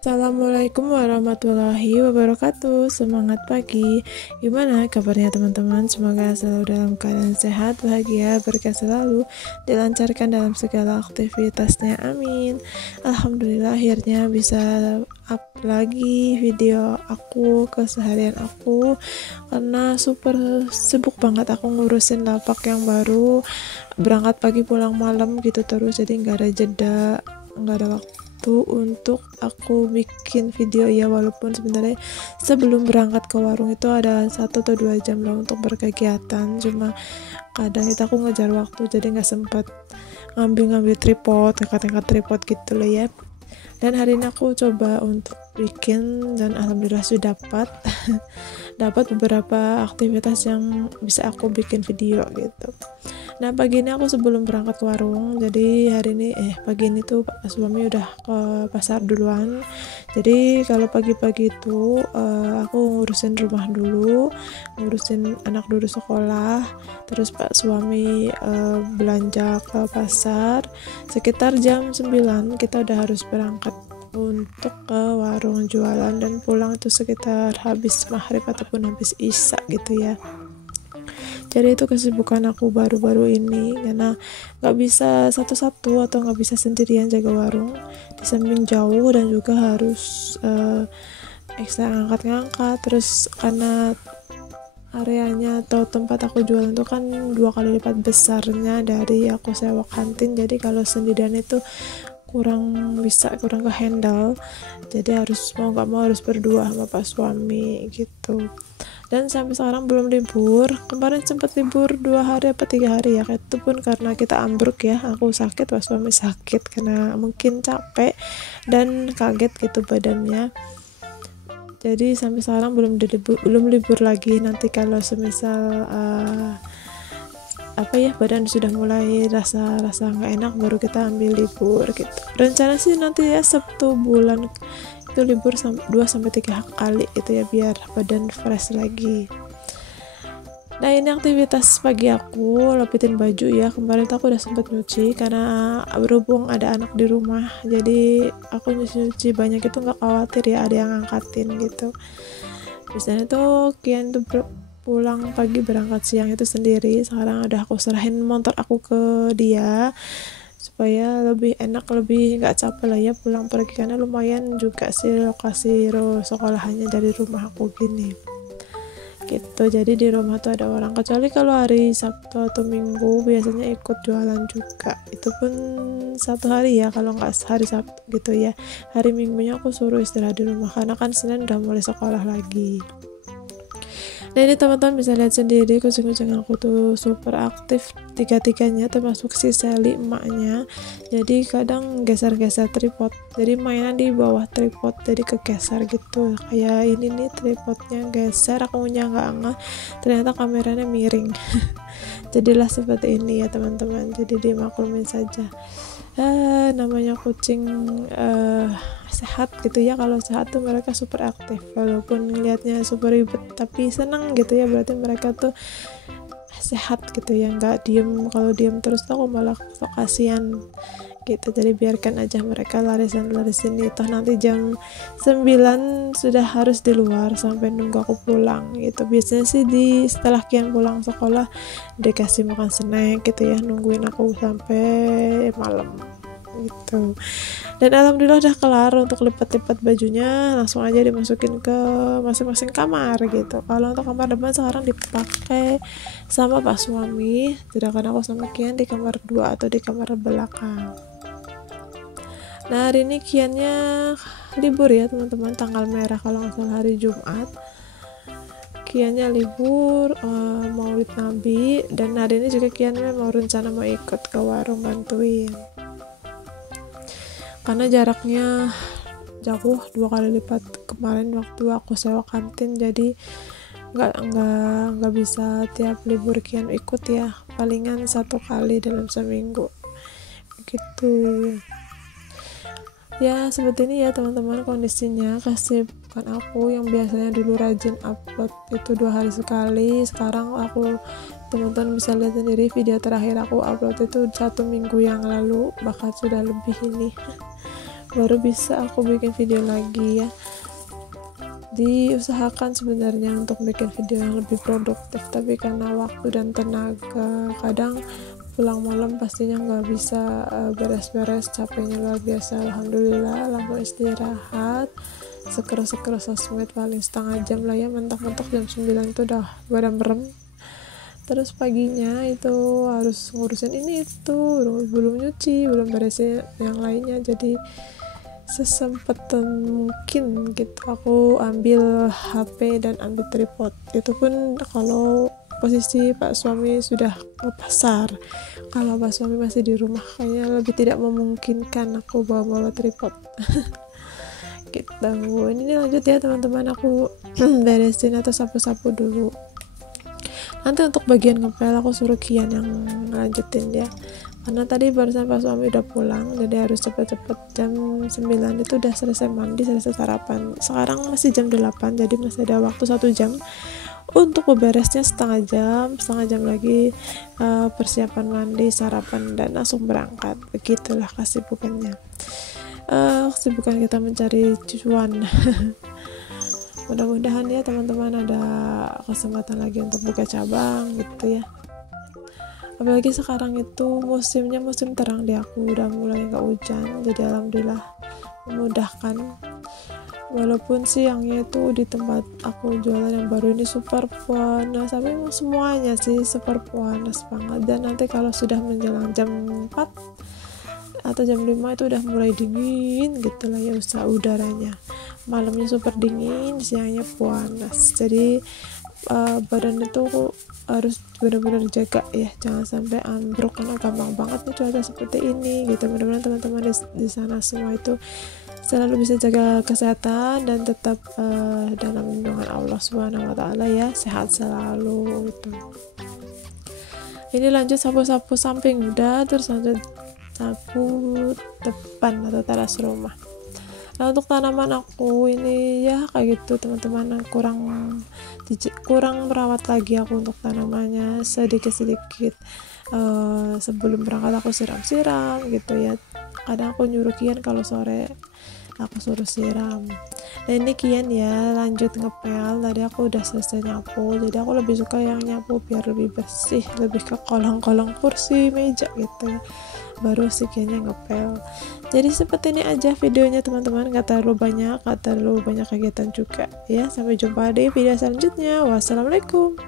Assalamualaikum warahmatullahi wabarakatuh. Semangat pagi. Gimana kabarnya teman-teman? Semoga selalu dalam keadaan sehat, bahagia, berkah selalu, dilancarkan dalam segala aktivitasnya. Amin. Alhamdulillah akhirnya bisa up lagi video aku, keseharian aku, karena super sibuk banget aku ngurusin lapak yang baru, berangkat pagi pulang malam gitu terus, jadi nggak ada jeda, nggak ada waktu untuk aku bikin video ya, walaupun sebenarnya sebelum berangkat ke warung itu ada 1 atau 2 jam lah untuk berkegiatan, cuma kadang itu aku ngejar waktu jadi nggak sempet ngambil tripod, angkat-angkat tripod gitu loh ya. Dan hari ini aku coba untuk bikin dan alhamdulillah sudah dapat dapat beberapa aktivitas yang bisa aku bikin video gitu. Nah, pagi ini aku sebelum berangkat ke warung, jadi hari ini pagi ini tuh suami udah ke pasar duluan. Jadi kalau pagi-pagi itu aku ngurusin rumah dulu, ngurusin anak dulu sekolah, terus Pak suami belanja ke pasar. Sekitar jam 9 kita udah harus berangkat untuk ke warung jualan, dan pulang itu sekitar habis maghrib ataupun habis isya gitu ya. Jadi itu kesibukan aku baru-baru ini, karena nggak bisa satu-satu atau nggak bisa sendirian jaga warung, di samping jauh dan juga harus ekstra ngangkat-ngangkat. Terus karena areanya atau tempat aku jualan itu kan 2 kali lipat besarnya dari aku sewa kantin, jadi kalau sendirian itu kurang ke handle, jadi mau nggak mau harus berdua sama pak suami gitu. Dan sampai sekarang belum libur. Kemarin sempat libur 2 hari apa 3 hari ya, itu pun karena kita ambruk ya, aku sakit, pak suami sakit karena mungkin capek dan kaget gitu badannya. Jadi sampai sekarang belum libur lagi. Nanti kalau semisal badan sudah mulai rasa nggak enak, baru kita ambil libur gitu. Rencana sih nanti ya Sabtu bulan itu libur 2 sampai 3 kali itu ya, biar badan fresh lagi. Nah, ini aktivitas pagi aku, lapitin baju ya. Kemarin tuh aku udah sempet nyuci karena berhubung ada anak di rumah, jadi aku nyuci banyak itu nggak khawatir ya ada yang ngangkatin gitu. Biasanya tuh Kian tuh pulang pagi berangkat siang itu sendiri, sekarang udah aku serahin motor aku ke dia supaya lebih enak, lebih nggak capek lah ya pulang pergi, karena lumayan juga sih lokasi sekolahannya dari rumah aku gini gitu. Jadi di rumah tuh ada orang, kecuali kalau hari Sabtu atau Minggu biasanya ikut jualan juga, itu pun 1 hari ya kalau nggak hari Sabtu gitu ya. Hari Minggunya aku suruh istirahat di rumah karena kan Senin udah mulai sekolah lagi. Nah, ini teman-teman bisa lihat sendiri, kucing-kucing aku tuh super aktif tiga-tiganya, termasuk si Sally emaknya. Jadi kadang geser-geser tripod, jadi mainan di bawah tripod jadi kegeser gitu. Kayak ini nih tripodnya geser, aku nggak ngeh ternyata kameranya miring. Jadilah seperti ini ya teman-teman, jadi dimaklumin saja. Namanya kucing sehat gitu ya, kalau sehat tuh mereka super aktif, walaupun ngelihatnya super ribet tapi senang gitu ya, berarti mereka tuh sehat gitu ya, nggak diem. Kalau diem terus tuh aku malah kasihan gitu, jadi biarkan aja mereka larisan itu, nanti jam 9 sudah harus di luar sampai nunggu aku pulang gitu. Biasanya sih setelah Kian pulang sekolah dikasih makan snack gitu ya, nungguin aku sampai malam gitu. Dan alhamdulillah udah kelar untuk lipat-lipat bajunya, langsung aja dimasukin ke masing-masing kamar gitu. Kalau untuk kamar depan sekarang dipakai sama pak suami, sedangkan aku sama Kian di kamar 2 atau di kamar belakang. Nah, hari ini Kiannya libur ya teman-teman, tanggal merah kalau nggak salah hari Jumat. Kiannya libur Maulid Nabi, dan hari ini juga Kian mau rencana mau ikut ke warung bantuin, karena jaraknya jauh 2 kali lipat kemarin waktu aku sewa kantin, jadi nggak bisa tiap libur Kian ikut ya, palingan 1 kali dalam seminggu gitu ya. Seperti ini ya teman-teman kondisinya, kesibukan aku yang biasanya dulu rajin upload itu 2 hari sekali, sekarang aku teman-teman bisa lihat sendiri video terakhir aku upload itu 1 minggu yang lalu, bahkan sudah lebih ini baru bisa aku bikin video lagi ya. Diusahakan sebenarnya untuk bikin video yang lebih produktif, tapi karena waktu dan tenaga kadang pulang malam pastinya nggak bisa beres-beres, capeknya luar biasa. Alhamdulillah langsung istirahat, seker sosmed paling setengah jam lah ya, mentok-mentok jam 9 itu udah pada merem. Terus paginya itu harus ngurusin ini itu, belum nyuci, belum beresin yang lainnya, jadi sesempatan mungkin gitu aku ambil HP dan ambil tripod. Itu pun kalau posisi Pak suami sudah ke pasar. Kalau Pak suami masih di rumah kayaknya lebih tidak memungkinkan aku bawa tripod. Gitu. Ini lanjut ya teman-teman, aku beresin atau sapu-sapu dulu. Nanti untuk bagian ngepel aku suruh Kian yang lanjutin ya, karena tadi barusan Pak suami udah pulang, jadi harus cepet-cepet. Jam 9 itu udah selesai mandi, selesai sarapan. Sekarang masih jam 8, jadi masih ada waktu 1 jam untuk beberesnya, setengah jam lagi persiapan mandi, sarapan, dan langsung berangkat. Begitulah kesibukannya, kesibukan kita mencari cuan. Mudah-mudahan ya teman-teman ada kesempatan lagi untuk buka cabang gitu ya. Apalagi sekarang itu musim terang di aku, udah mulai nggak hujan, jadi alhamdulillah memudahkan. Walaupun siangnya itu di tempat aku jualan yang baru ini super panas, tapi semuanya sih super panas banget. Dan nanti kalau sudah menjelang jam 4 atau jam 5 itu udah mulai dingin gitu lah ya, udaranya malamnya super dingin, siangnya panas. Jadi badan itu harus benar-benar jaga ya, jangan sampai ambruk karena gampang banget nih cuaca seperti ini gitu. Mudah-mudahan teman-teman di sana semua itu selalu bisa jaga kesehatan dan tetap dalam lindungan Allah Subhanahu wa taala ya, sehat selalu gitu. Ini lanjut sapu-sapu samping udah, terus lanjut sapu depan atau teras rumah. Nah untuk tanaman aku ini ya kayak gitu teman-teman, kurang merawat lagi aku untuk tanamannya, sedikit sebelum berangkat aku siram gitu ya. Kadang aku nyuruh Kian kalau sore aku suruh siram. Nah ini Kian ya lanjut ngepel, tadi aku udah selesai nyapu, jadi aku lebih suka yang nyapu biar lebih bersih, lebih ke kolong-kolong kursi, meja gitu ya, baru si Kiannya ngepel. Jadi seperti ini aja videonya teman-teman, gak terlalu banyak kegiatan juga ya. Sampai jumpa di video selanjutnya. Wassalamualaikum.